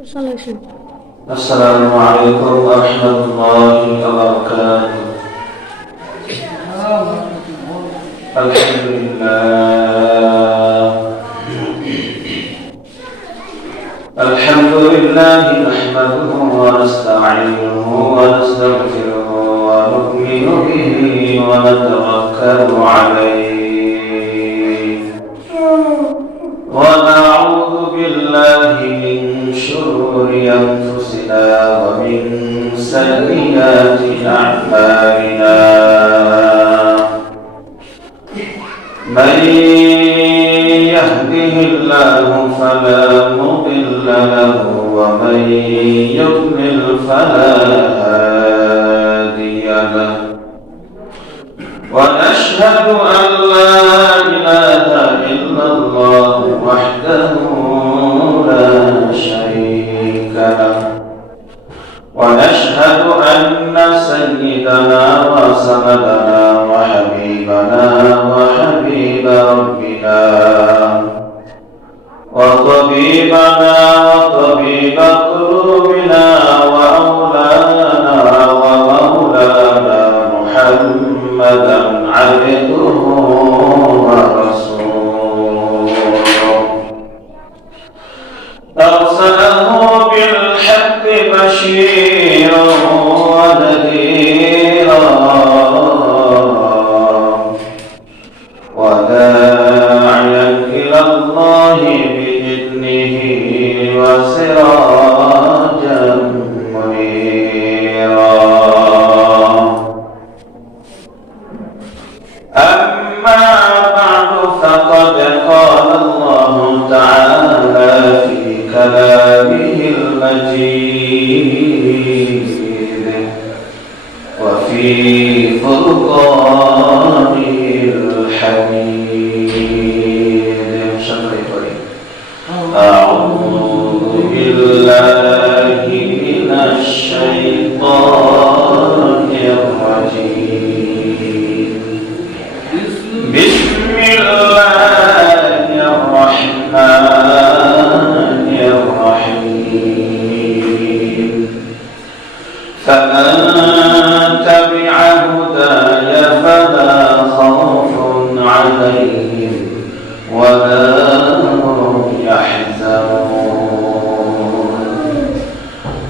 السلام عليكم ورحمة الله وبركاته. الحمد لله نحمده ونستعينه ونستغفره ونؤمن به ونتوكل عليه ونعوذ بالله من شرور أنفسنا ومن سيئات أعمالنا من يهده الله فلا مضل له ومن يضلل فلا هادي له ونشهد أن لا إله إلا الله وحده لا شريك له ونشهد أن سيدنا وسندنا وحبيبنا وحبيب ربنا وطبيبنا وطبيب قلوبنا وأولانا ومولانا محمدا عبده ورسوله أرسله بالحق بشيرا ونذيرا وداعيا إلى الله بإذنه وسراجا منيرا أما بعد فقد قال الله تعالى في كلامه المجيد وفي فرقانه الحميد أعوذ بالله من الشيطان الرجيم بسم الله الرحمن الرحيم فمن تبع هداي فلا خوف عليهم ولا هم يحزنون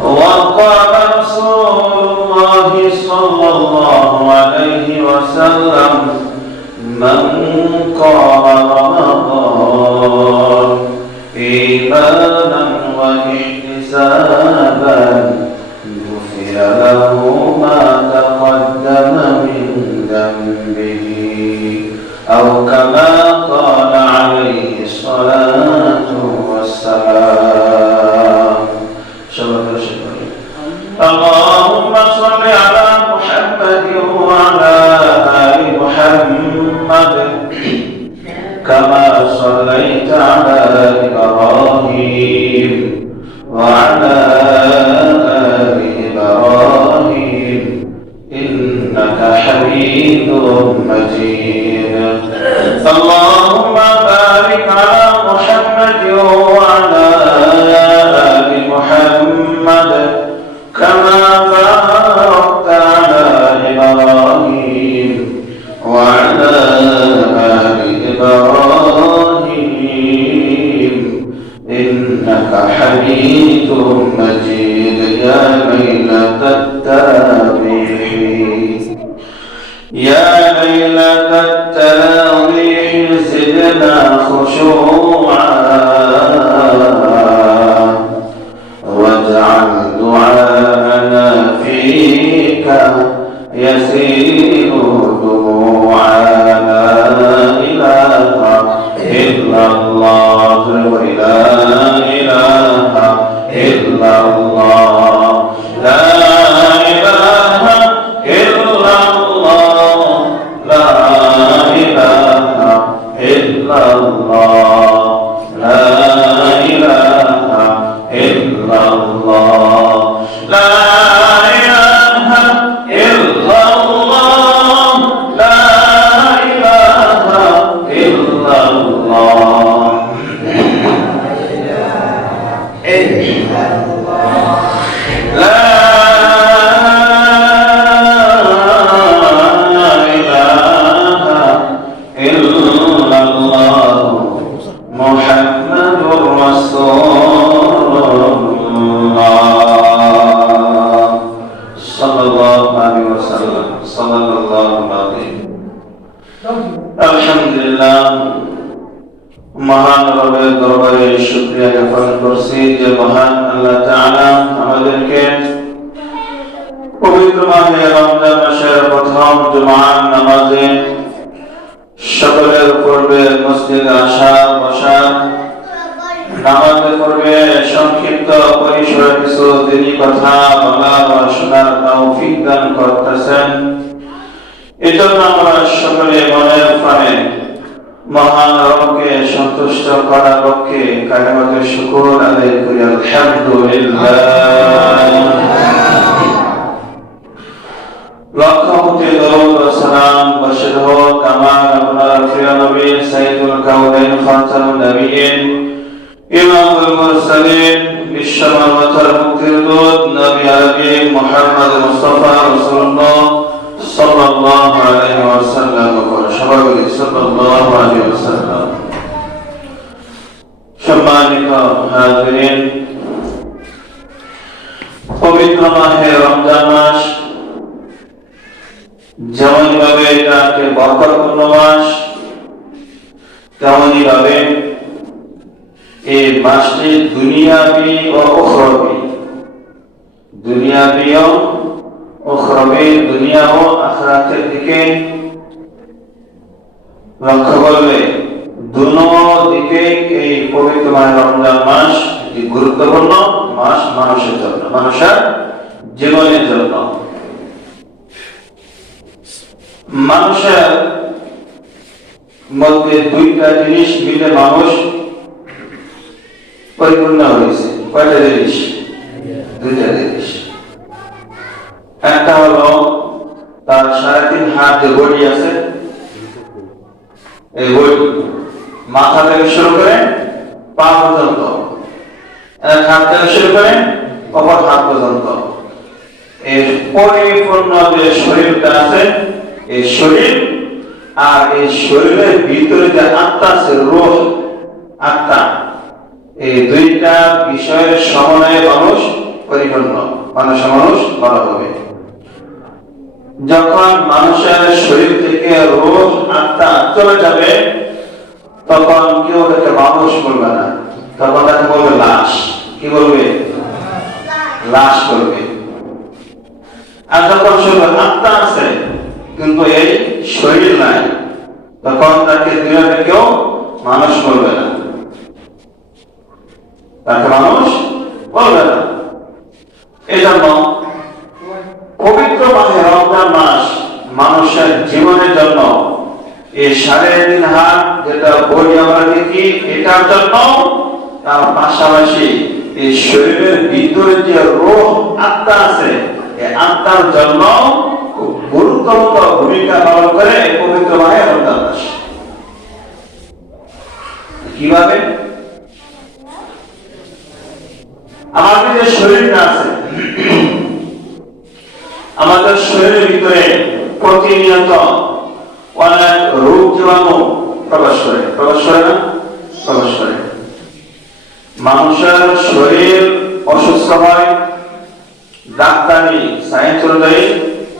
وقال رسول الله صلى الله عليه وسلم من قام رمضان إيمانا واحتسابا غفر له ما تقدم من ذنبه أو كما قال عليه الصلاة والسلام. اللهم صل على محمد وعلى آل محمد كما صليت على إبراهيم وعلى آل إبراهيم إنك حميد مجيد. اللهم بارك على محمد وعلى آل محمد كما باركت على إبراهيم وعلى آل إبراهيم إنك حميد مجيد. يا ليلة التراويح يا ليلة التراويح زدنا خشوعا واجعل دعاءنا فيك يسير دموعا. لا إله إلا الله ولا إله إلا الله لا إله إلا الله لا إله إلا الله لا إله إلا الله لا إله إلا الله لا إله إلا الله আলহামদুলিল্লাহ, মহান রবের দরবারে শুকরিয়া জ্ঞাপন করছি যে মহান আল্লাহ তাআলা আমাদেরকে পবিত্র মাহে রমজান মাসের প্রথম জুমার নামাজে সকলের পূর্বে মসজিদে আসা বসা, নামাজের পূর্বে সংক্ষিপ্ত পরিসরে কিছু দিনী কথা বলা বা শোনার তৌফিক দান করতেছেন। এজন্য আমরা সকলে মনের প্রাণে মহান রবকে সন্তুষ্ট করার লক্ষ্যে কালিমাতুশ শুকর আদায় করি। আলহামদুলিল্লাহ। লক্ষ কোটি দরুদ ও সালাম বর্ষিত হোক আমার আপনার প্রিয় নবী সাইয়্যিদুল কাউনাইন খাতামুন নবিয়্যিন ইমামুল মুরসালিন বিশ্ব মানবতার মুক্তির দূত নবী আরবি মুহাম্মদ মুস্তাফা রাসূলুল্লাহ সাল্লাল্লাহু আলাইহি ওয়াসাল্লাম সবাই বলি সাল্লাল্লাহু আলাইহি ওয়াসাল্লাম। সম্মানিত হাজিরিন, পবিত্র মাহে রমজান মাস যেমন ভাবে এটাকে বরকতপূর্ণ মাস, তেমনি ভাবে এই মাসটি দুনিয়াবি ও উখরাবি, দুনিয়াবি ও উখরাবি, দুনিয়া ও আখিরাতের দিকে লক্ষ্য করলে দুনো দিকে এই পবিত্র মাহে রমজান মাস একটি গুরুত্বপূর্ণ মাস মানুষের জন্য, মানুষের জীবনের জন্য। মানুষের মধ্যে দুইটা জিনিস মিলে মানুষ পরিপূর্ণ হয়েছে। কয়টা জিনিস? দুইটা জিনিস। একটা হলো তার 3.5 হাত যে বডি আছে, এই বডি মাথা থেকে শুরু করে পা পর্যন্ত, এক হাত থেকে শুরু করে অপর হাত পর্যন্ত, এই পরিপূর্ণ যে শরীরটা আছে, এই শরীর আর এই শরীরের ভিতরে যে আত্মা আছে, রূহ, আত্মা, এই দুইটা বিষয়ের সমন্বয়ে মানুষ পরিপূর্ণ, মানুষ বলা হবে। যখন মানুষের শরীর থেকে রূহ, আত্মা চলে যাবে, তখন কেউ তাকে মানুষ বলবে না, তখন তাকে বলবে লাশ। কি বলবে? লাশ বলবে। আর যখন শুধু আত্মা আছে কিন্তু এই শরীর নাই, তখন তাকে দুনিয়াতে কেউ মানুষ বলবে না, তাকে মানুষ বলবে না। এই জন্য পবিত্র মাহে রমজান মাস মানুষের জীবনের জন্য এই 3.5 হাত যেটা বডি আমরা দেখি, এটার জন্য, তার পাশাপাশি এই শরীরের ভিতরে যে রূহ, আত্মা আছে, এই আত্মার জন্য খুব গুরুত্বপূর্ণ ভূমিকা পালন করে এই পবিত্র মাহে রমজান মাস। কিভাবে? আমাদের যে শরীরটা আছে, আমাদের শরীরের ভিতরে প্রতিনিয়ত অনেক রোগ জীবাণু প্রবেশ করে না? প্রবেশ করে। মানুষের শরীর অসুস্থ হয় ডাক্তারি সায়েন্স অনুযায়ী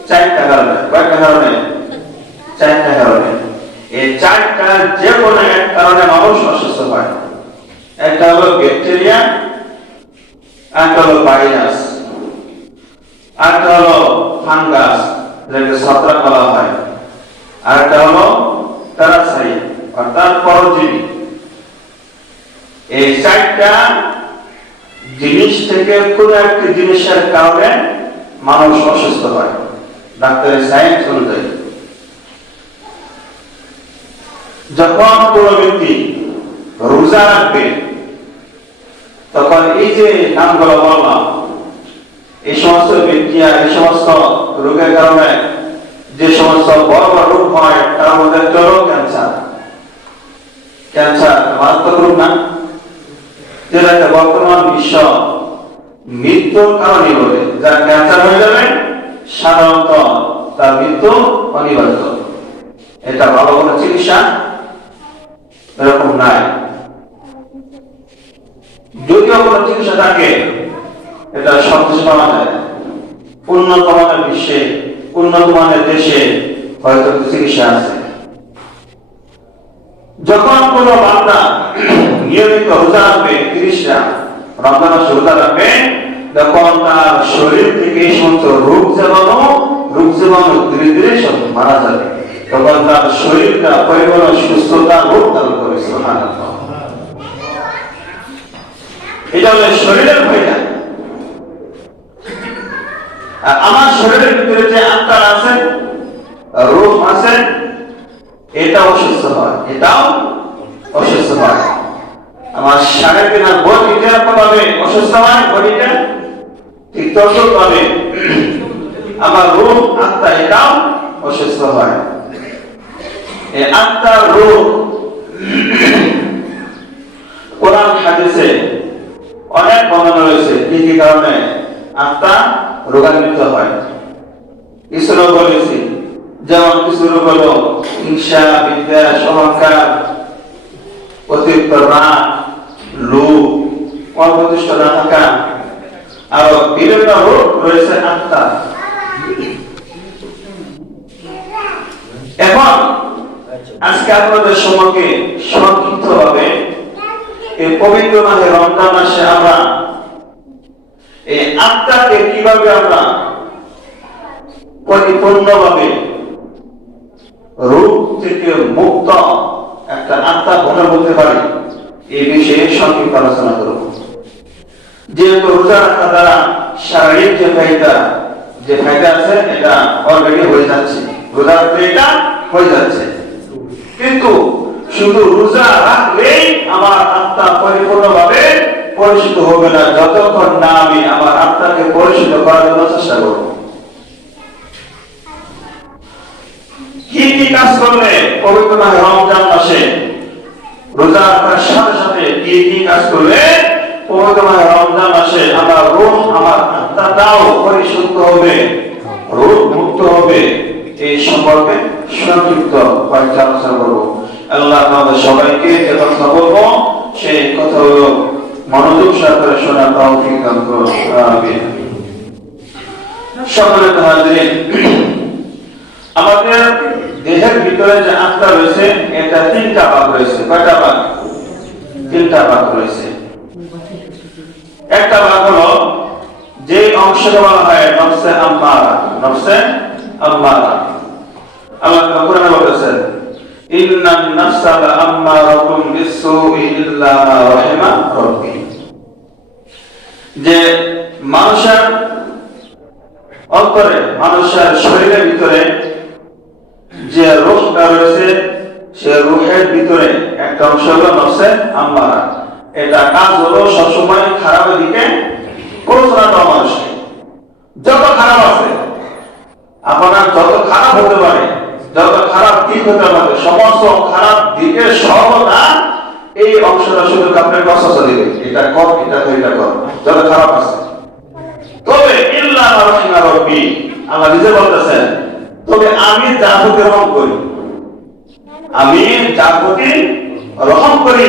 4টা কারণে। কয়টা কারণে? 4টা কারণে। এই 4টার যে কোনো এক কারণে মানুষ অসুস্থ হয়। একটা হলো ব্যাকটেরিয়া, একটা হলো ভাইরাস, আরেকটা হলো ফাঙ্গাস, যেটাকে ছত্রাক বলা হয়, আরেকটা হলো প্যারাসাইট অর্থাৎ পরজীবী। এই 4টা জিনিস থেকে কোন একটা জিনিসের কারণে মানুষ অসুস্থ হয় ডাক্তারি সায়েন্স অনুযায়ী। যখন কোন ব্যক্তি রোজা রাখবে, তখন এই যে নামগুলো বললাম, এই সমস্ত ব্যক্তি আর এই সমস্ত রোগের কারণে যে সমস্ত বড় বড় রোগ হয়, তার মধ্যে একটা হলো ক্যান্সার। ক্যান্সার মারাত্মক রোগ না, যেটাকে বর্তমান বিশ্ব মৃত্যুর কারণে বলে, যার ক্যান্সার হয়ে যাবে সাধারণত তার মৃত্যু অনিবার্য। এটা ভালো কোনো চিকিৎসা এরকম নাই। যদিও কোনো চিকিৎসা থাকে, এটা সব দেশে পাওয়া যায়। উন্নত মানের বিশ্বে, উন্নত মানের দেশে হয়তো চিকিৎসা আছে। যখন কোন বান্দা নিয়মিত রোজা রাখবে, 30টা রমজান মাসে রোজা রাখবে, তখন তার শরীর থেকে সমস্ত রোগ জীবাণু ধীরে ধীরে সব মারা যাবে। তখন তার শরীরটা পরিপূর্ণ সুস্থতা রোগ ধারণ করে। সুবহানাল্লাহ। এটা হলো শরীরের ফায়দা। আর আমার শরীরের ভিতরে যে আত্মা আছে, রূহ আছে, এটা অসুস্থ হয়, এটাও অসুস্থ হয়। আমার শারীরিক বডি যেরকম ভাবে অসুস্থ হয়, বডিটা ঠিক তদ্রুপ ভাবে আমার রূহ আত্মা এটাও অসুস্থ হয়। এই আত্মা রূহ কোরআন হাদিসে অনেক বর্ণনা রয়েছে কি কি কারণে আত্মা রোগান্বিত হয়। কিছু রোগ বলেছি, যেমন কিছু রোগ হলো হিংসা, বিদ্বেষ, অহংকার, অতিরিক্ত রাগ, লোভ, অপ্রতিষ্ঠ না থাকা, আরো বিভিন্ন রোগ রয়েছে আত্মা। এখন আজকে আপনাদের সম্মুখে সংক্ষিপ্ত ভাবে এই পবিত্র মাসে রমজান মাসে আমরা এই আত্মাকে কিভাবে আমরা পরিপূর্ণভাবে রোগ থেকে মুক্ত একটা আত্মা গঠন করতে পারি, এই বিষয়ে সংক্ষিপ্ত আলোচনা করব। যেহেতু রোজা রাখা দ্বারা শারীরিক যে ফায়দা আছে এটা অলরেডি হয়ে যাচ্ছে, রোজা রাখলে এটা হয়ে যাচ্ছে। কিন্তু শুধু রোজা রাখলেই আমার আত্মা পরিপূর্ণভাবে পরিশুদ্ধ হবে না, যতক্ষণ না আমি আমার আত্মাকে পরিশুদ্ধ করার জন্য চেষ্টা করব। কি কি কাজ করলে পবিত্র রমজান মাসে রোজা রাখার সাথে সাথে কি কি কাজ করলে পবিত্র রমজান মাসে আমার রূহ, আমার আত্মাটাও পরিশুদ্ধ হবে, রোগ মুক্ত হবে, এই সম্পর্কে সংক্ষিপ্ত কয়েকটা আলোচনা করবো। আল্লাহ আমাদের সবাইকে যে কথা বলবো সেই কথাগুলো মনোযোগ সহকারে শোনার তৌফিক দান করুন। আমিন। সম্মানিত হাজিরিন, আমাদের দেহের ভিতরে যে আত্মা রয়েছে এটা 3টা ভাগ রয়েছে। কয়টা ভাগ? 3টা ভাগ রয়েছে। একটা ভাগ হলো যে অংশটা বলা হয় নফসে আম্মারা। নফসে আম্মারা, আল্লাহ কোরআনে বলেছেন ইন্নান নাফসা লাআম্মারাতুম বিসসুই ইল্লা মা রাহিমা রাব্বি, যে মানুষের অন্তরে, মানুষের শরীরের ভিতরে যে রূহটা রয়েছে সে রূহের ভিতরে একটা অংশ হলো নফসে আম্মারা। এটা কাজ হলো সবসময় খারাপের দিকে প্ররোচনা দেওয়া মানুষকে। যত খারাপ আছে, আপনার যত খারাপ হতে পারে, যত খারাপ দিক হতে পারে, সমস্ত খারাপ দিকের সর্বদা এই অংশটা শুধু আপনার বাসা দিবে, এটা কর, এটা কর, এটা কর, যত খারাপ আছে। তবে ইল্লা মা রাহিমা রাব্বি, আল্লাহ নিজে বলতেছেন, তবে আমি যার প্রতি রহম করি, আমি যার প্রতি রহম করি,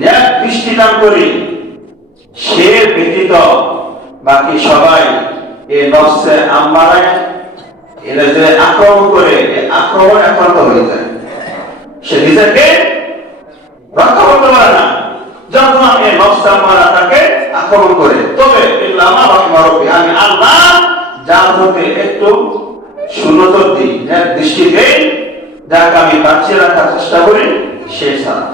ন্যায় দৃষ্টি দান করি, সে ব্যতীত বাকি সবাই এই নফসে আম্মারায় এরা যে আক্রমণ করে, আক্রমণ আক্রান্ত হয়ে যায়, সে নিজেকে রক্ষা করতে পারে না যখন এই নফসে আম্মারা তাকে আক্রমণ করে। তবে ইল্লা মা রাহিমা রাব্বি, আমি আল্লাহ যার প্রতি একটু সুনজর দিই, ন্যায় দৃষ্টি দেই, যাকে আমি বাঁচিয়ে রাখার চেষ্টা করি, সে ছাড়া।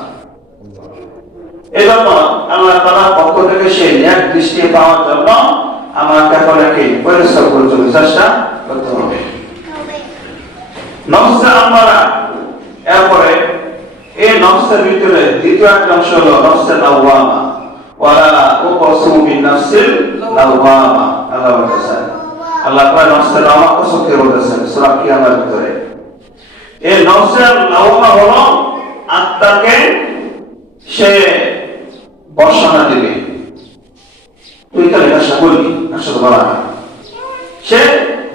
এজন্য আল্লাহ তাআলার পক্ষ থেকে সেই ন্যায় দৃষ্টি পাওয়ার জন্য আমাকে আপনাকে পরিশ্রম করতে হবে, চেষ্টা করতে হবে। নফসে আম্মারা, এরপরে এই নফসের ভিতরে দ্বিতীয় একটা অংশ হলো নফসে লাওয়ামা। ওয়ালা উকসিমু বিন-নাফসিল লাওয়ামা, আল্লাহ বলেছেন, আল্লাহ তাআলা নফসে লাওয়ামা কসমকে বলেছেন সূরা কিয়ামার ভিতরে। এই নফসে লাওয়ামা হলো আত্মাকে সে বর্ষণা দিবে। তুই তো কাজটা করলি, আসলে বলা হয় সে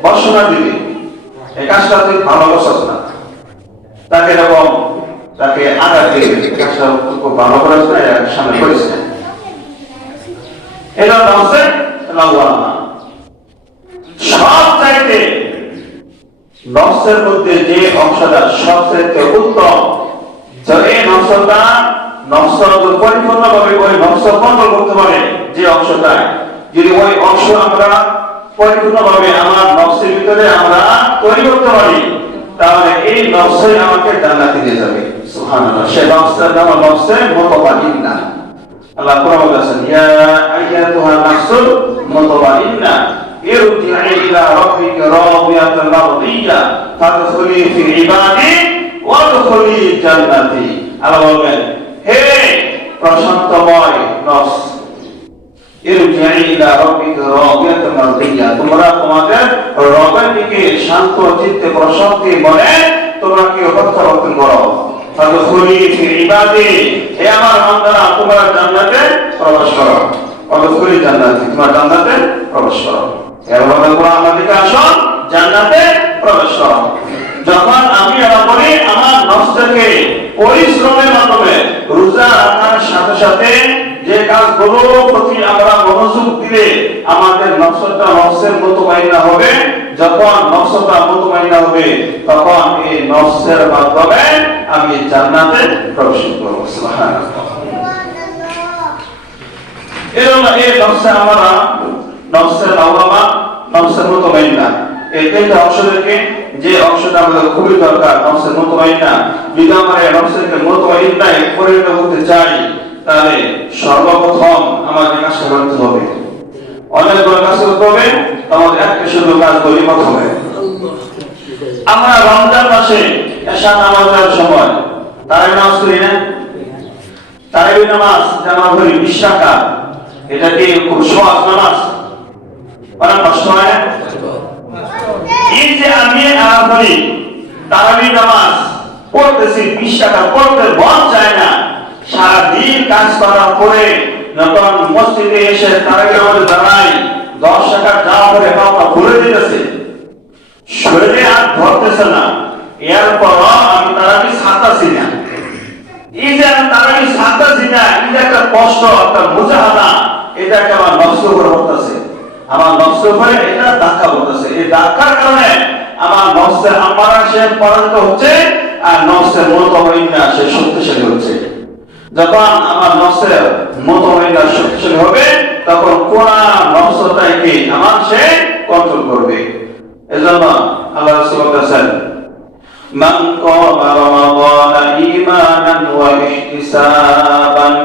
বর্ষনা দিবে, এই কাজটা তুই ভালো বসাস না, তাকে এরকম তাকে আঘাত দিবে, কাজটা খুব ভালো করাস না, সামনে করিস না। এটা হচ্ছে লাওয়ামা। সব চাইতে নফসের মধ্যে যে অংশটা সবচেয়ে উত্তম, এই নফসটা নফস পরিপূর্ণভাবে ওই নফস কন্ট্রোল করতে পারে, যে অংশটা যদি ওই অংশ আমরা পরিপূর্ণভাবে আমার নফসের ভিতরে আমরা তৈরি করতে পারি, তাহলে এই নফসই আমাকে জান্নাতে নিয়ে যাবে। সুবহানাল্লাহ। সে নফসের নাম নফসে মুতমাইন্না। আল্লাহ কোরআনে বলেছেন, ইয়া আইয়াতুহান নাফসুল মুতমাইন্না ইরজি'i ইলা রাব্বিকা রাদিয়াতান মারদিয়া ফাদখুলি ফি ইবাদি ওয়াদখুলি জান্নাতি। আল্লাহ বলেন, হে প্রশান্তময় নফস, ইরজি'i ইলা রাব্বিকা রাদিয়াতান মারদিয়া, তোমরা তোমাদের রবের দিকে শান্ত চিত্তে প্রশান্তি মনে তোমরা কি প্রত্যাবর্তন করো। ফাদখুলি ফি ইবাদি, হে আমার বান্দারা তোমরা জান্নাতে প্রবেশ করো। ফাদখুলি জান্নাতি, তোমরা জান্নাতে প্রবেশ করো। এভাবে কোরআন আমাদেরকে আসো জান্নাতে প্রবেশ করো। যখন আমি এটা করি, আমার নফসকে পরিশ্রমের মাধ্যমে রোজা রাখার সাথে সাথে যে কাজগুলো প্রতি আমরা মনোযোগ দিলে আমাদের নফসটা নফসের মুতমাইন্না হবে, যখন নফসটা মুতমাইন্না হবে তখন এই নফসের মাধ্যমে আমি জান্নাতে প্রবেশ করব। সুবহানাল্লাহ। এরকম এই নফসে আমরা নফসের লাওয়ামা, নফসের মুতমাইন্না, এই তিনটা অংশ থেকে যে অংশটা আমাদের খুবই দরকার, নফসের মুতমাইন্না। যদি আমরা এই নফসের মুতমাইন্নায় পরিণত হতে চাই, তাহলে সর্বপ্রথম আমাদের কাজটা করতে হবে, অনেকগুলো কাজ করতে হবে, আমাদের একটা শুধু কাজ করি। প্রথমে আমরা রমজান মাসে এশা নামাজের সময় তারাবি নামাজ করি না? তারাবি নামাজ আমরা বলি 20 রাকাত, এটা কি খুব সহজ নামাজ? অনেক কষ্ট হয় না? এই যে আমি বলি তারাবি নামাজ পড়তেছি, 20 রাকাত পড়তে মন চায় না, সারাদিন কাজ করার পরে যখন মসজিদে এসে তারাবি নামাজে দাঁড়াই, 10 রাকাত যাওয়ার পরে পাপা ভুলে দিতেছে, শরীরে আর ধরতেছে না, এরপর আমি তারাবি ছাড়তাছি না। এই যে আমি তারাবি ছাড়তাছি না, এটা একটা কষ্ট, একটা মুজাহাদা, এটা একটা আমার নফসের উপর পড়তেছে, আমার নফসের উপরে এটা ধাক্কা পড়তেছে। এই ধাক্কার কারণে আমার নফসের আমারা সে পরাজিত হচ্ছে, আর নফসের মুতমাইন্না সে শক্তিশালী হচ্ছে। যখন আমার নফসের মুতমাইন্না শক্তিশালী হবে, তখন পুরা নফসটাকে আমার সে কন্ট্রোল করবে। এজন্য আল্লাহ রাসূল বলেছেন, মান কামা রমাদান ঈমানান ওয়া ইহতিসাবান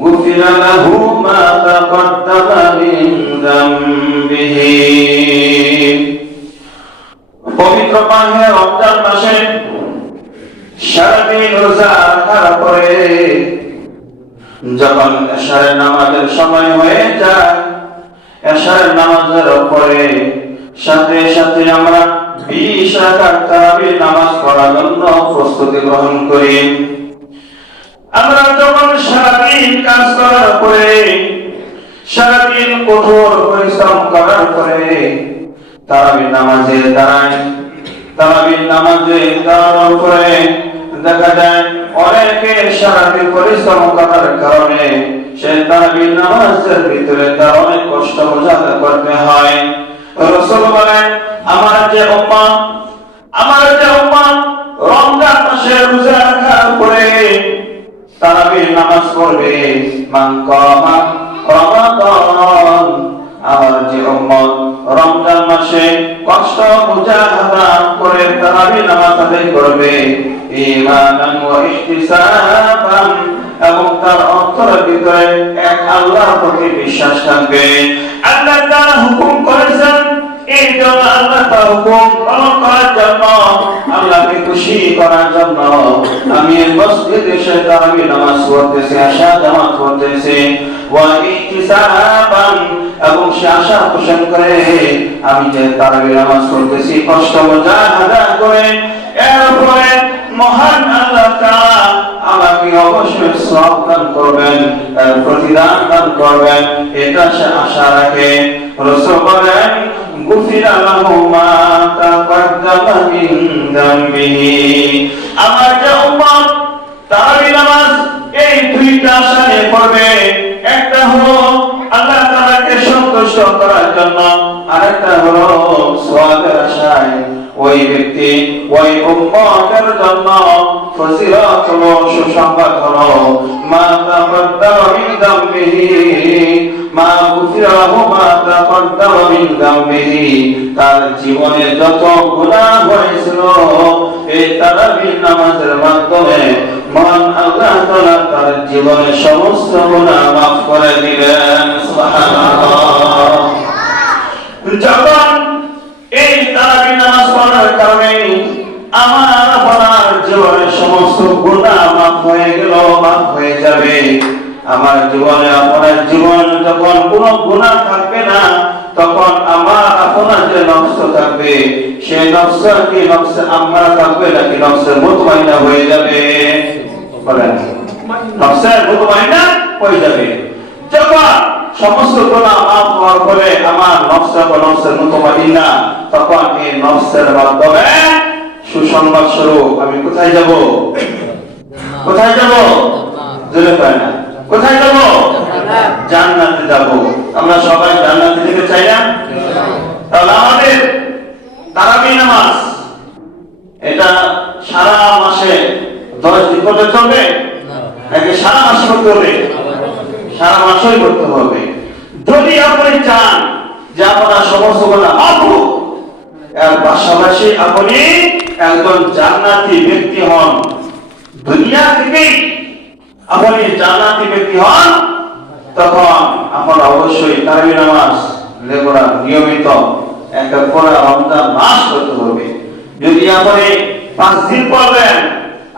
গুফিরা লাহু মা তাকদ্দামা মিন যামবিহি। পবিত্র মাহে রমজান মাসে সারাদিন রোজা রাখার পরে যখন এশারের নামাজের সময় হয়ে যায়, এশারের নামাজের পরে সাথে সাথে আমরা 20 রাকাত তারাবি নামাজ পড়ার জন্য প্রস্তুতি গ্রহণ করি। আমরা যখন সারাদিন কাজ করার পরে, সারাদিন কঠোর পরিশ্রম করার পরে তারাবি নামাজে দাঁড়াই, তারাবি নামাজে দাঁড়ানোর পরে দেখা যায় অনেকে সারাদিন পরিশ্রম করার কারণে সে তারাবি নামাজের ভিতরে তার অনেক কষ্ট মুজাহাদা করতে হয়। রাসূল বলেন, আমার যে উম্মত রমজান মাসে রোজা রাখার পরে তারাবি নামাজ পড়বে, মান কামা রমাদান, আমার যে উম্মত রমজান মাসে কষ্ট মুজাহাদা করে তারাবি নামাজ আদায় করবে, ঈমানান ওয়া ইহতিসাবান, এবং তার অন্তরের ভিতরে এক আল্লাহর প্রতি বিশ্বাস থাকবে। আল্লাহ তাআলা হুকুম করেছেন, এই জন্য আল্লাহ তাআলা হুকুম পালন করার জন্য, আল্লাহকে খুশি করার জন্য আমি মসজিদে এসে তারাবি নামাজ পড়তেছি, আশা জামাত পড়তেছি, ওয়া ইহতিসাবান, এবং সে আশা পোষণ করে আমি যে তারাবি নামাজ পড়তেছি কষ্ট মুজাহাদা করে, এরপরে মহান আল্লাহ তাআলা আমাকে আমাকে অবশ্যই সওয়াব দান করবেন, প্রতিদান দান করবেন, এটা সে আশা রাখে। রাসূল বলেন গুফিরা লাহু মা তাকাদ্দামা মিন যামবিহি। আমার যে উম্মত তারাবি নামাজ এই দুইটা আশা নিয়ে পড়বে, একটা হলো আল্লাহ তাআলাকে সন্তুষ্ট করার জন্য, আরেকটা হলো সওয়াবের আশায়। ওই ব্যক্তি ওই উম্মতের জন্য ফজিলত হলো, সুসংবাদ হলো মা তাকাদ্দামা মিন যামবিহি মা গুফিরা লাহু মা তাকাদ্দামা মিন যামবিহি। তার জীবনে যত গুনাহ হয়েছিল এই তারাবির নামাজের মাধ্যমে মহান আল্লাহ তাআলা তার জীবনের সমস্ত গুনাহ মাফ করে দিবেন। সুবহানাল্লাহ। যখন এই তারাবির নামাজ পড়ার কারণে আমার আপনার জীবনের সমস্ত গুনাহ মাফ হয়ে গেল, মাফ হয়ে যাবে। আমার জীবনে আপনার জীবন যখন কোনো গুনাহ থাকবে না, তখন আমার আপনার যে নফস থাকবে সেই নফস কি নফস আম্মারা থাকবে নাকি নফসে মুতমাইনা হয়ে যাবে? বলেন, নফসে মুতমাইনা হয়ে যাবে। যখন সমস্ত গুনাহ মাফ হওয়ার পরে আমার নফসে মুতমাইনা, তখন এই নফসের মাধ্যমে সুসংবাদ স্বরূপ আমি কোথায় যাব? কোথায় যাব? জেনে পাই না। কোথায় যাব? জান্নাতে যাব। আমরা সবাই জান্নাতে যেতে চাই না? তাহলে আমাদের তারাবি নামাজ এটা সারা মাসে 10 দিন করে চলবে নাকি সারা মাসে করতে হবে? সারা মাসেই করতে হবে। যদি আপনি চান যে আপনার সমস্ত গুনাহ মাফ হোক, এর পাশাপাশি আপনি একজন জান্নাতি ব্যক্তি হন, দুনিয়া থেকে আপনি জান্নাতি ব্যক্তি হন, তখন আপনার অবশ্যই তারাবি নামাজ রেগুলার নিয়মিত একটা পুরো রমজান মাস করতে হবে। যদি আপনি 5 দিন পড়বেন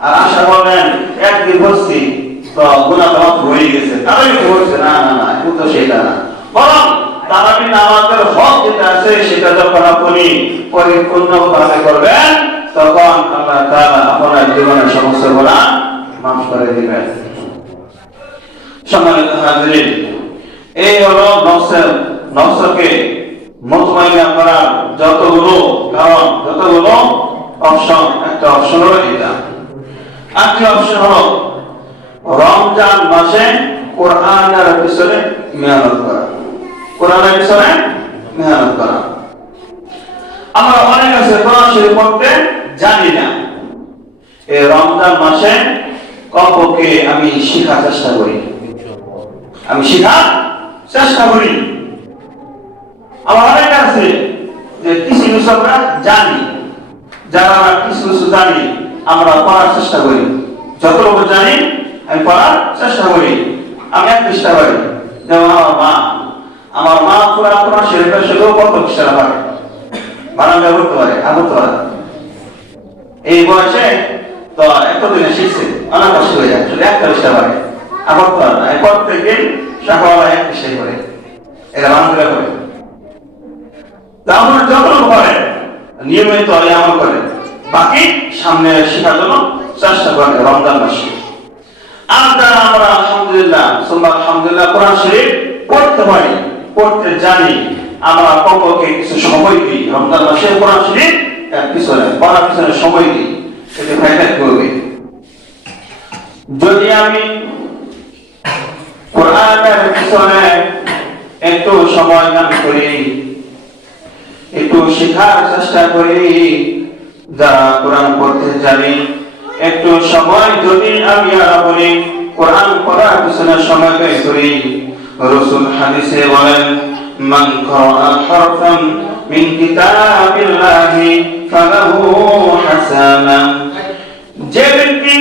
আর আশা করবেন একদিন পড়ছি তো গুনাহ মাফ হয়ে গেছে, তারাবি হচ্ছে না, না না, কিন্তু সেটা না। বরং তারাবি নামাজের হক যেটা আছে সেটা যখন আপনি পরিপূর্ণভাবে করবেন, তখন আল্লাহ তাআলা আপনার জীবনের সমস্ত গুনাহ মাফ করে দিবেন। সম্মানিত হাজিরিন, এই হলো নফসকে মুতমাইনা করার যতগুলো কারণ, যতগুলো অপশন। একটা অপশন হলো এটা। আরেকটি অপশন হলো রমজান মাসে কোরআনের পিছনে মেহনত করা। কোরআনের পিছনে মেহনত করা। আমরা অনেক আছে কোরআন শরীফ পড়তে জানি না। এই রমজান মাসে কমপক্ষে আমি শেখার চেষ্টা করি। আমার অনেক আছে যে কিছু কিছু আমরা জানি, যারা আমরা কিছু কিছু জানি আমরা পড়ার চেষ্টা করি। যতটুকু জানি আমি পড়ার চেষ্টা করি। আমি এক চেষ্টা করি, যেমন আমার মা কোরআন শরীফের সাথেও কত চেষ্টা পারে, বানানটা করতে পারে, করতে পারে। এই বয়সে তো এতদিনে শিখছে, অনেক কষ্ট হয়ে যায়, শুধু একটা চেষ্টা পারে, করতে পারে না। এরপর থেকে সকালবেলা এক চেষ্টা করে, এরা বাংলা করে। তারপরে যতটুকু পারে নিয়মিত আমল করে, বাকি সামনে শেখার জন্য চেষ্টা করে রমজান মাসে। আর যারা আমরা আলহামদুলিল্লাহ আলহামদুলিল্লাহ কোরআন শরীফ পড়তে পারি, পড়তে জানি, আমরা কমপক্ষে কিছু সময় দিই রমজান মাসে কোরআন শরীফ পিছনে পড়ার পিছনে সময় দিই, সেটা ফায়দা করবে। যদি আমি কোরআনের পিছনে একটু সময় দান করি, একটু শেখার চেষ্টা করি, যারা কোরআন পড়তে জানি একটু সময় যদি আমি আর বলি কোরআন পড়ার পিছনে সময় ব্যয় করি, রাসূল হাদিসে বলেন মান ক্বারা হারফান মিন কিতাবিল্লাহি ফালাহু হাসানা। যে ব্যক্তি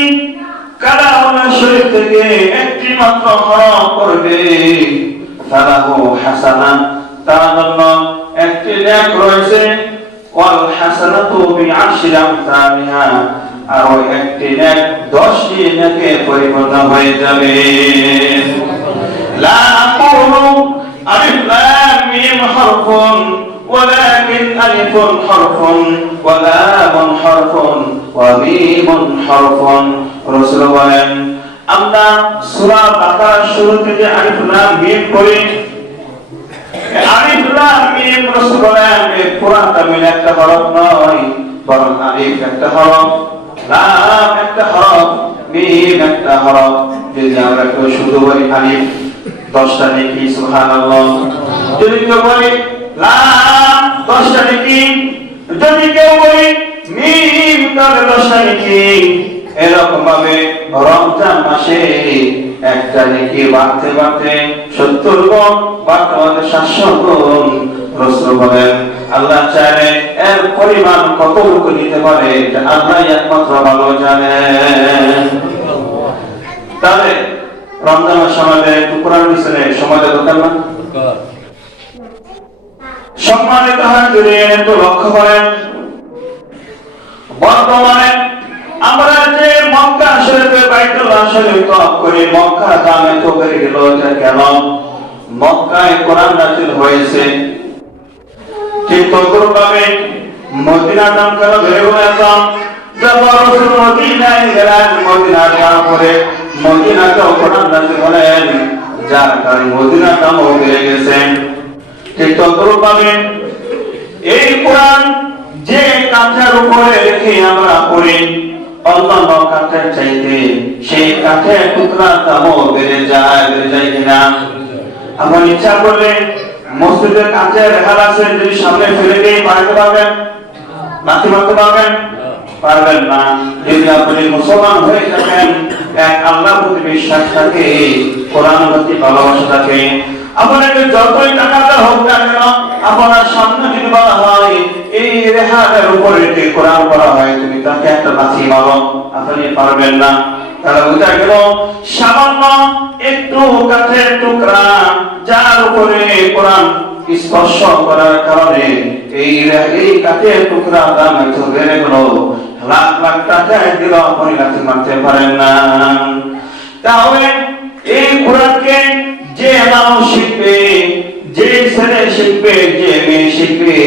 কালামুল্লাহ শরীফ থেকে একটি মাত্র হরফ পড়বে, ফালাহু হাসানা, তার জন্য একটি নেক রয়েছে, ওয়াল হাসানাতু বিআশরি আমসালিহা, আর ওই একটি নেক 10টি নেকে পরিপূর্ণ হয়ে যাবে। লা আকুলু আলিফ লাম মিম হারফুন ওয়ালাকিন আলিফুন হারফুন ওয়া লামুন হারফুন ওয়া মিমুন হারফুন। রাসূল বলেন আমরা সূরা বাকারার শুরু থেকে আলিফ লাম মিম পড়ি। আলিফ লাম মিম রাসূল বলেন এই কোরআনটা মিলে একটা হরফ নয়, বরং আলিফ একটা হরফ, লাম একটা হরফ, মিম একটা হরফ। যদি আমরা কেউ শুধু বলি আলিফ 10টা নেকি, সুবহানাল্লাহ। যদি কেউ বলি লাম 10টা নেকি, যদি কেউ বলি মিম তাহলে 10টা নেকি। এরকম ভাবে রমজান মাসে একটা নেকি বাড়তে বাড়তে 70 গুণ, বাড়তে বাড়তে 700 গুণ। রাসূল বলেন আল্লাহ চাইলে এর পরিমাণ কতটুকু নিতে পারে এটা আল্লাহই একমাত্র ভালো জানেন। তাহলে রমজান মাসে আমাদের একটু কোরআন মিশনে সময় দেওয়া দরকার না? সম্মানিত হাজিরিন, একটু লক্ষ্য করেন বর্তমানে আমরা যে মক্কা শরীফে বাইতুল্লাহ শরীফ তওয়াফ করি, মক্কা দামে তো বেড়ে গেল। এটা কেন? মক্কায় কোরআন নাযিল হয়েছে, ঠিক তদ্রুপভাবে মদিনা নাম কেন বেড়ে গেল? যখন রাসূল মদিনায় গেলেন, মদিনা যাওয়ার পরে মদিনাতেও কোরআন নাযিল হলেন, যার কারণে মদিনার নামও বেড়ে গেছে। ঠিক তদ্রুপভাবে এই কোরআন যে কাঠের উপরে রেখে আমরা পড়ি, অন্যান্য কাঠের চাইতে সেই কাঠের টুকরার দামও বেড়ে যায় কিনা? আমার ইচ্ছা করলে মসজিদের কাঠের রেহাল আছে, যদি সামনে ফেলে দিয়ে পারতে পারবেন? লাথি মারতে পারবেন? পারবেন না। যদি আপনি মুসলমান হয়ে থাকেন, এক আল্লাহর প্রতি বিশ্বাস থাকে, কোরআনের প্রতি ভালোবাসা থাকে, আপনাকে যতই টাকাটা হোক না কেন, আপনার সামনে যদি বলা হয় এই রেহালের উপরে যে কোরআন পড়া হয়, তুমি তাকে একটা লাথি মারো, আপনি পারবেন না। তাহলে বোঝা গেল সামান্য একটু কাঠের টুকরা যার উপরে কোরআন স্পর্শ করার কারণে এই কাঠের টুকরা দাম এত বেড়ে গেল, লাখ লাখ টাকা দিল, আপনি লাথি মারতে পারেন না। তাহলে এই কোরআনকে যে মানুষ শিখবে, যে ছেলে শিখবে, যে মেয়ে শিখবে,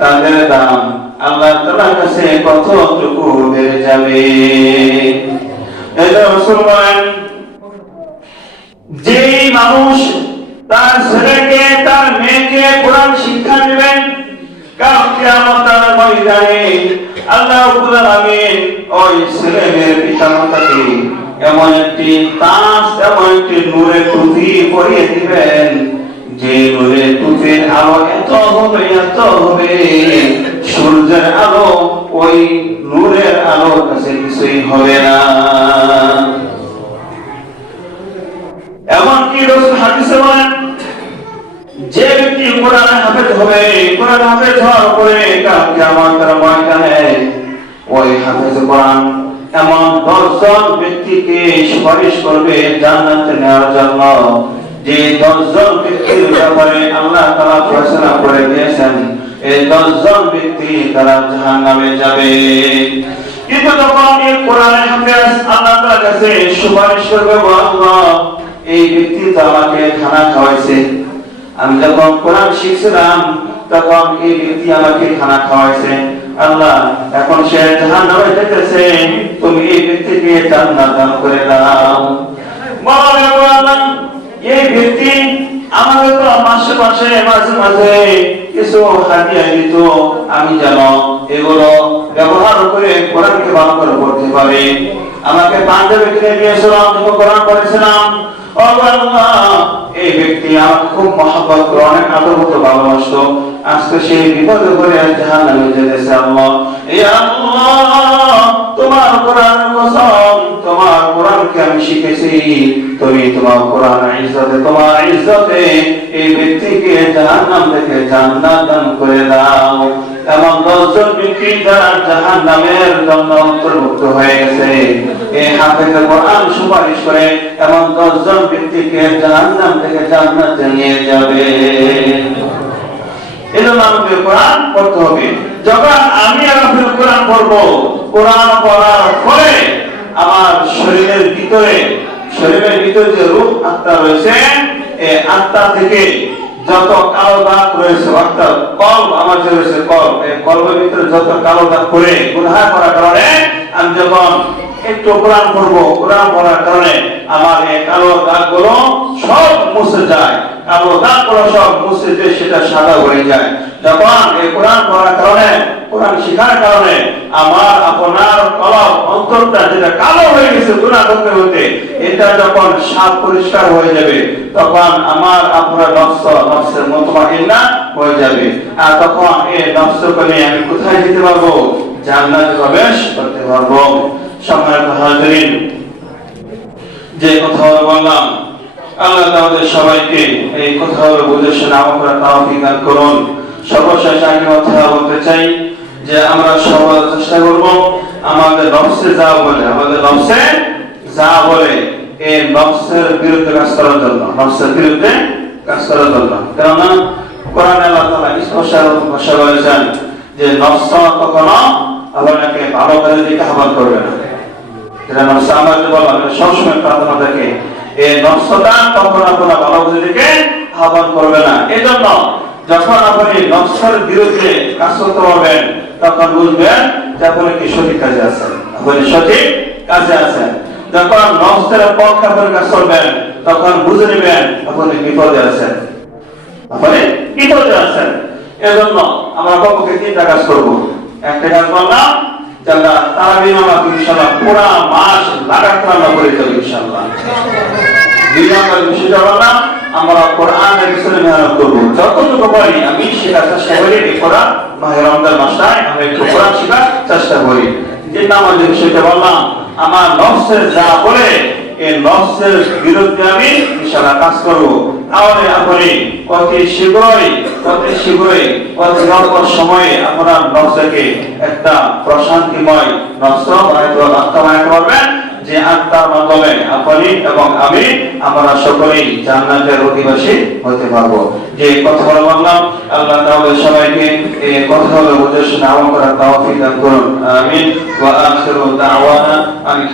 তাদের দাম আল্লাহ তাআলার কাছে কতটুকু বেড়ে যাবে। এটা রাসূল বলেন যে মানুষ তার ছেলেকে, তার মেয়েকে কোরআন শিক্ষা দেবেন, কাল কিয়ামতের ময়দানে আল্লাহ রাব্বুল আলামিন ওই ছেলে মেয়ের পিতামাতাকে এমন একটি তাজ, এমন একটি নূরের টুপি পরিয়ে দিবেন, যে নূরের টুপির আলো এত হবে সূর্যের আলো ওই নূরের আলোর কাছে কিছুই হবে না। এমনকি রাসূল হাদিসে বলেন যে ব্যক্তি কোরআন হাফেজ হবে, কোরআন হাফেজ হওয়ার পরে কাল কিয়ামতের ময়দানে ওই হাফেজ কোরআন এমন 10 জন ব্যক্তিকে সুপারিশ করবে জান্নাতে নেওয়ার জন্য, যে 10 জন ব্যক্তির ব্যাপারে আল্লাহ তাআলা ফয়সালা করে দিয়েছেন, এই 10 জন ব্যক্তি তারা জাহান্নামে যাবে। কিন্তু যখন এই কোরআনের হাফেজ আল্লাহ তাআলার কাছে সুপারিশ করবে, আল্লাহ এই ব্যক্তি তো আমাকে খানা খাওয়াইছে, আমি যখন কোরআন শিখছিলাম তখন এই ব্যক্তি আমাকে খানা খাওয়াইছে, আল্লাহ এখন সে জাহান্নামে যেতেছে, তুমি এই ব্যক্তিকে জান্নাত দান করে দাও। আল্লাহ এই ব্যক্তি আমাকে তো মাসে মাঝে মাঝে কিছু হাদিয়া দিত, আমি যেন এগুলো ব্যবহার করে কোরআনকে ভালো করে পড়তে পারি। আমাকে পাঞ্জাবে কিনে দিয়েছিল, আমি কোরআন পড়েছিলাম। এই ব্যক্তি আমাকে খুব মহব্বত করে, অনেক আদর করতে ভালোবাসতো, আজকে সেই বিপদে পড়ে জাহান্নামে যেতেছে। আল্লাহ তোমার কোরআনের কসম, তোমার কোরআনকে আমি শিখেছি, তুমি তোমার কোরআন ইজ্জতে, তোমার ইজ্জতে এই ব্যক্তিকে জাহান্নাম থেকে জান্নাত দান করে দাও। এমন 10 জন ব্যক্তি যারা জাহান্নামের জন্য অন্তর্ভুক্ত হয়ে গেছে, এই হাফেজ কোরআন সুপারিশ করে এমন 10 জন ব্যক্তিকে জাহান্নাম থেকে জান্নাতে নিয়ে যাবে। এজন্য আমাদের কোরআন পড়তে হবে। যখন আমি আপনার কোরআন পড়বো, কোরআন পড়ার পরে আমার শরীরের ভিতরে যে রূহ আত্মা রয়েছে, এই আত্মা থেকে যত কালো দাগ রয়েছে, অর্থাৎ কলব আমার যে রয়েছে কলব, এই কলবের ভিতরে যত কালো দাগ করে গুনাহ করার কারণে আমি যখন একটু কোরআন পড়বো, কোরআন পড়ার কারণে আমার এই কালো দাগগুলো সব মুছে যায়, কালো দাগগুলো সব মুছে দিয়ে সেটা সাদা হয়ে যায়। যখন এই কোরআন পড়ার কারণে, কোরআন শেখার কারণে আমার আপনার কলব অন্তরটা যেটা কালো হয়ে গেছে গুনাহ করতে হতে, এটা যখন সাফ পরিষ্কার হয়ে যাবে, তখন আমার আপনার নফসের মুতমাইন্না হয়ে যাবে। আর তখন এই নফসকে নিয়ে আমি কোথায় যেতে পারবো? জান্নাতে প্রবেশ করতে পারবো। সম্মানিত হাজিরিন, যে কথাগুলো বললাম, আল্লাহ আমাদের সবাইকে এই কথাগুলো বুঝে শুনে আমল করার তৌফিক দান করুন। সর্বশেষ আমি কথা বলতে চাই যে আমরা সবাই চেষ্টা করব আমাদের নফসে যা বলে, আমাদের নফসে যা বলে এই নফসের বিরুদ্ধে কাজ করার জন্য, নফসের বিরুদ্ধে কাজ করার জন্য। কেননা কোরআনে আল্লাহ তাআলা স্পষ্ট বলেছেন যে নফস কখনো আপনাকে ভালো কাজের দিকে আহ্বান করবে না। যেটা নফস আমরা যে বললাম, সবসময় প্রার্থনা থাকে এই নফসটা কখনো আপনার ভালো কাজের দিকে আহ্বান করবে না। এই জন্য যখন আপনি নফসের বিরুদ্ধে কাজ করতে পারবেন, তখন বুঝবেন যে আপনি কি সঠিক কাজে আছেন, আপনি সঠিক কাজে আছেন। যখন নফসের পক্ষে আপনি কাজ করবেন, তখন বুঝে নেবেন আপনি বিপদে আছেন, আপনি বিপদে আছেন। এজন্য আমরা কমপক্ষে 3টা কাজ করব। একটা কাজ বললাম যে আমরা তারাবির নামাজ ইনশাআল্লাহ পুরো মাস লাগাতার আমরা করে যাব ইনশাআল্লাহ। 2 নম্বর বিষয়টা বললাম আমরা কোরআনের পিছনে মেহনত করব, যতটুকু পারি আমি শেখার চেষ্টা করি। এই কোরআন মাহে রমজান মাসটায় আমরা একটু কোরআন শেখার চেষ্টা করি। 3 নম্বর যে বিষয়টা বললাম, আমার নফসের যা বলে এই নফসের বিরুদ্ধে আমি ইনশাআল্লাহ কাজ করব। তাহলে আপনি অতি শীঘ্রই অতি অল্প সময়ে আপনার নফসকে একটা প্রশান্তিময় নফস বানাতে পারবেন, যে আত্মার মাধ্যমে আপনি এবং আমি আমরা সকলেই জান্নাতের অধিবাসী হতে পারবো। যে কথাগুলো বললাম, আল্লাহ তাআলা সবাইকে এই কথাগুলো বুঝে শুনে আমল করার তৌফিক দান করুন। আমিন। ওয়া আখিরু দাওয়ানা